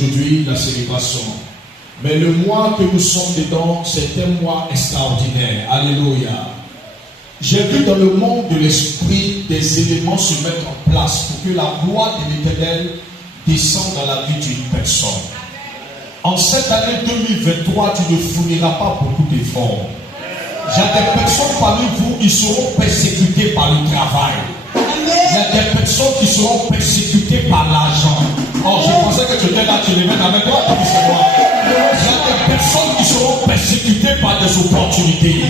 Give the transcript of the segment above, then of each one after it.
aujourd'hui la célébration. Mais le mois que nous sommes dedans, c'est un mois extraordinaire. Alléluia. J'ai vu dans le monde de l'esprit des éléments se mettre en place pour que la gloire de l'Éternel descende dans la vie d'une personne. En cette année 2023, tu ne fourniras pas beaucoup d'efforts. Il y a des personnes parmi vous qui seront persécutées par le travail. Il y a des personnes qui seront persécutées par l'argent. Oh, je pensais que tu étais là, tu les mets avec toi, tu dis c'est moi. Il y a des personnes qui seront persécutées par des opportunités.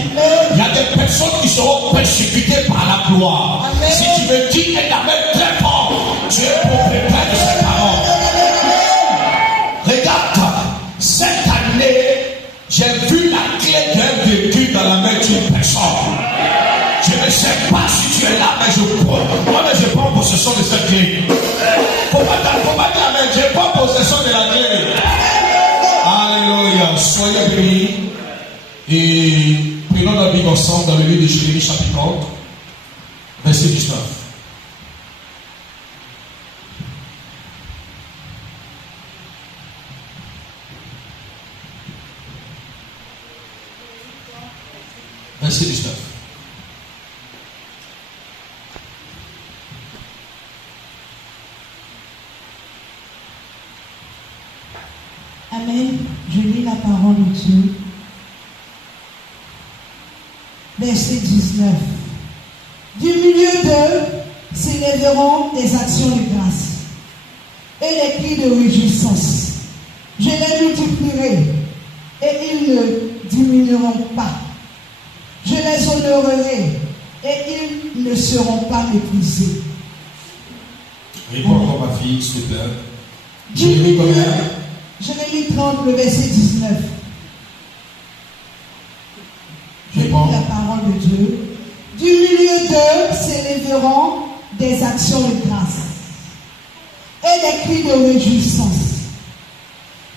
Il y a des personnes qui seront persécutées par la gloire. Si tu me dis et la main très fort, tu es propriétaire de ces paroles. Regarde, cette année, j'ai vu la clé d'un vécu dans la main d'une personne. Je ne sais pas si tu es là, mais je prends possession de cette clé. Comment dire, mais je prends possession de la clé. Alléluia. Soyez bénis. Et prenons la Bible ensemble dans le livre de Jérémie, chapitre 30, verset 19. Verset 19. Amen. Je lis la parole de Dieu. Verset 19. Du milieu d'eux s'élèveront des actions de grâce et les cris de réjouissance. Je les multiplierai et ils ne diminueront pas. Je les honorerai et ils ne seront pas méprisés. Réponds encore ma fille, s'il te plaît. Jérémie 30, le verset 19. Je lis la parole de Dieu. Du milieu d'eux s'élèveront des actions de grâce et des cris de réjouissance.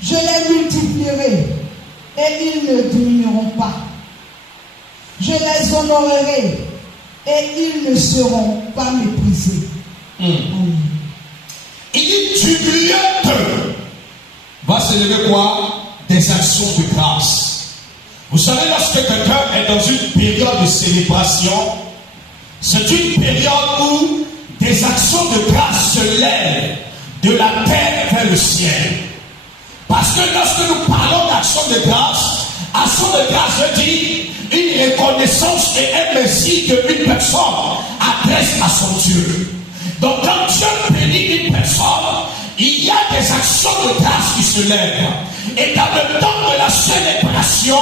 Je les multiplierai et ils ne diminueront pas. Je les honorerai et ils ne seront pas méprisés. Amen. Il dit du milieu d'eux va s'élever quoi? Des actions de grâce. Vous savez, lorsque quelqu'un est dans une période de célébration, c'est une période où des actions de grâce se lèvent de la terre vers le ciel. Parce que lorsque nous parlons d'action de grâce, action de grâce veut dire une reconnaissance et un merci qu'une personne adresse à son Dieu. Donc quand Dieu bénit une personne, il y a des actions de grâce qui se lèvent. Et dans le temps de la célébration,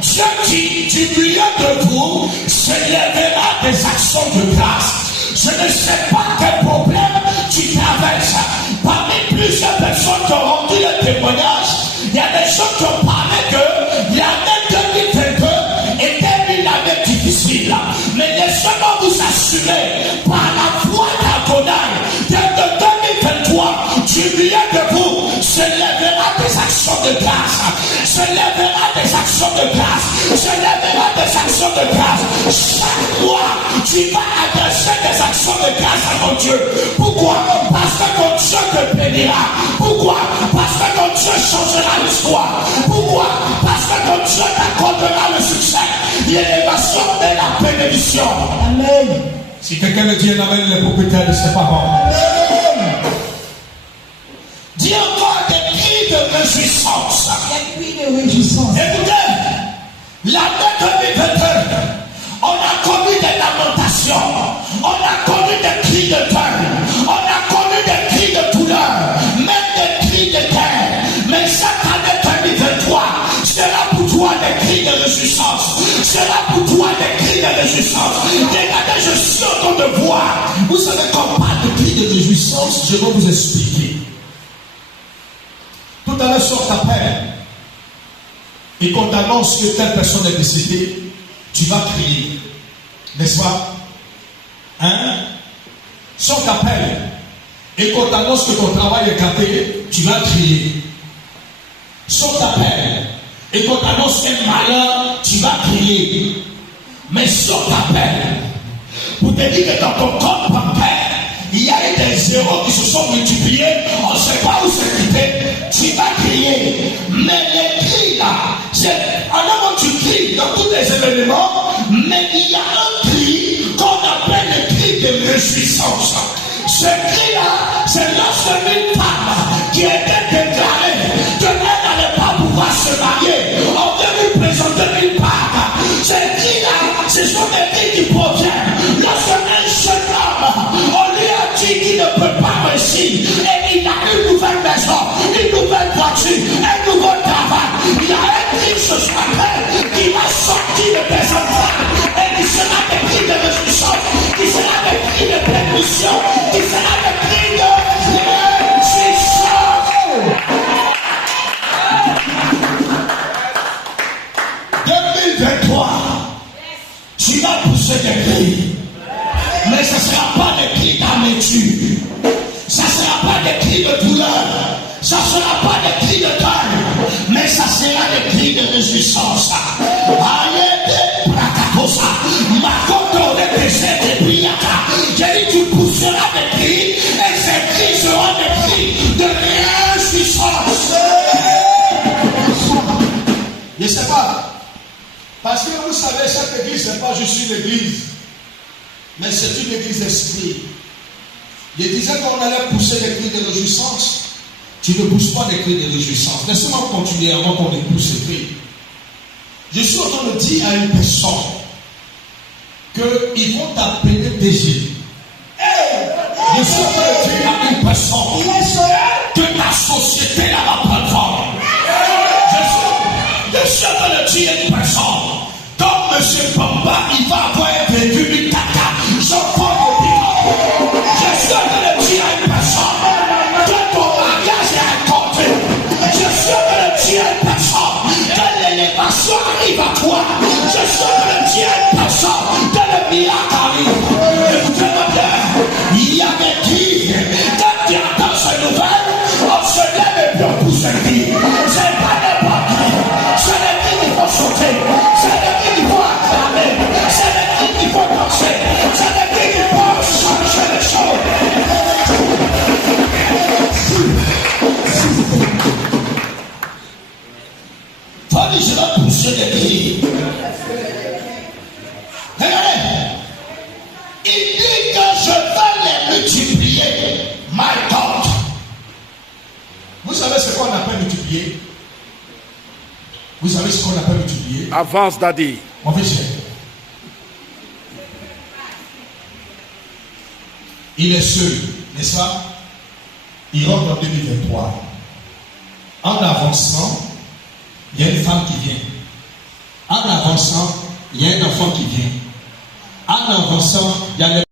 Dieu dit, du milieu de vous se lèvera des actions de grâce. Je ne sais pas quel problème tu traverses. Parmi plusieurs personnes qui ont rendu le témoignage, il y a des gens qui ont parlé que l'année 2022 était une année difficile. Mais laissez-moi vous assurer, par la foi d'Adonai, que 2023, du milieu de vous se lèvera des actions de grâce. Se lèvera des actions de grâce. Se lèvera des actions de grâce. Chaque mois, tu vas adresser des actions de grâce à ton Dieu. Pourquoi? Parce que ton Dieu te bénira. Pourquoi? Parce que ton Dieu changera l'histoire. Pourquoi? Parce que ton Dieu t'accordera le succès, l'élévation et la bénédiction. Amen. Si quelqu'un me dit un amen, il est propriétaire de ses parents. Amen. Dis encore des cris de réjouissance. Des cris de réjouissance. Écoutez, l'année 2022, on a connu des lamentations, on a connu des cris de deuil, on a connu des cris de douleur, même des cris de guerre. Mais cette année 2023 sera pour toi des cris de réjouissance, sera pour toi des cris de réjouissance. Regardez, je suis en train de voir. Vous savez, quand on parle de cris de réjouissance, je vais vous expliquer. Tout à l'heure, sort ta peine et qu'on t'annonce que telle personne est décédée, tu vas crier, n'est-ce pas? Hein? Sort ta peine et qu'on t'annonce que ton travail est gâté, tu vas crier. Sort ta peine et qu'on t'annonce un malheur, tu vas crier. Mais sort ta peine pour te dire que dans ton compte bancaire, il y a eu des zéros qui se sont multipliés, on ne sait pas où c'est quitté. Tu vas Mais les cris là, c'est en avant tu cries dans tous les événements, mais il y a un cri qu'on appelle le cri de réjouissance. Ce cri-là, c'est lorsque une femme qui était déclarée qu'elle n'allait pas pouvoir se marier, on vient lui présenter une part. Ce cri-là, ce sont des cris qui proviennent lorsque un jeune homme, on lui a dit qu'il ne peut pas réussir, et il a une nouvelle maison, une nouvelle voiture, un nouveau travail. Il y a un cri ce soir qui va sortir de tes enfants et qui sera des cris de réjouissance, qui sera des cris de permission, qui sera des cris de réjouissance. 2023, tu vas pousser des cris, mais ce ne sera pas des cris d'amertume, ça ne sera pas des cris de douleur, ça ne sera pas des cris de deuil, mais ça sera des cris de réjouissance. J'ai dit tu pousseras des cris et ces cris seront des cris de réjouissance. Je ne sais pas, parce que vous savez, cette église n'est pas juste une église, mais c'est une église d'esprit. Je disais qu'on allait pousser des cris de réjouissance. Tu ne pousses pas des cris de réjouissance. Laissez-moi continuer avant qu'on épouse ces cris. Je suis en train de dire à une personne qu'ils vont t'appeler DG. Je suis en train de dire à une personne que ta société là va prendre forme. Je suis en train de dire à une personne, comme M. Bamba, il va avoir un véhicule, une tata, son propre bilan. Je suis en train de dire à une personne que ton mariage est raconté. Je suis en train de dire à une personne que l'élévation arrive à toi. Je suis en train de dire à une personne que le miracle arrive. Écoutez-moi bien, il y a des qui, quand tu entends ces nouvelles, on se lève et puis on pousse un cri. C'est pas n'importe qui. C'est les cris qu'il faut sauter. C'est les cris qu'il faut acclamer. C'est les cris qu'il faut danser. C'est les cris qu'il faut changer les choses. Toi, je vais pousser des cris. Regardez. Il dit que je vais les multiplier. My God. Vous savez ce qu'on appelle multiplier? Vous savez ce qu'on appelle multiplier? Avance, Daddy. Mon fils, il est seul, n'est-ce pas? Il rentre en 2023. En avançant, il y a une femme qui vient. En avançant, il y a un enfant qui vient. En avançant, il y a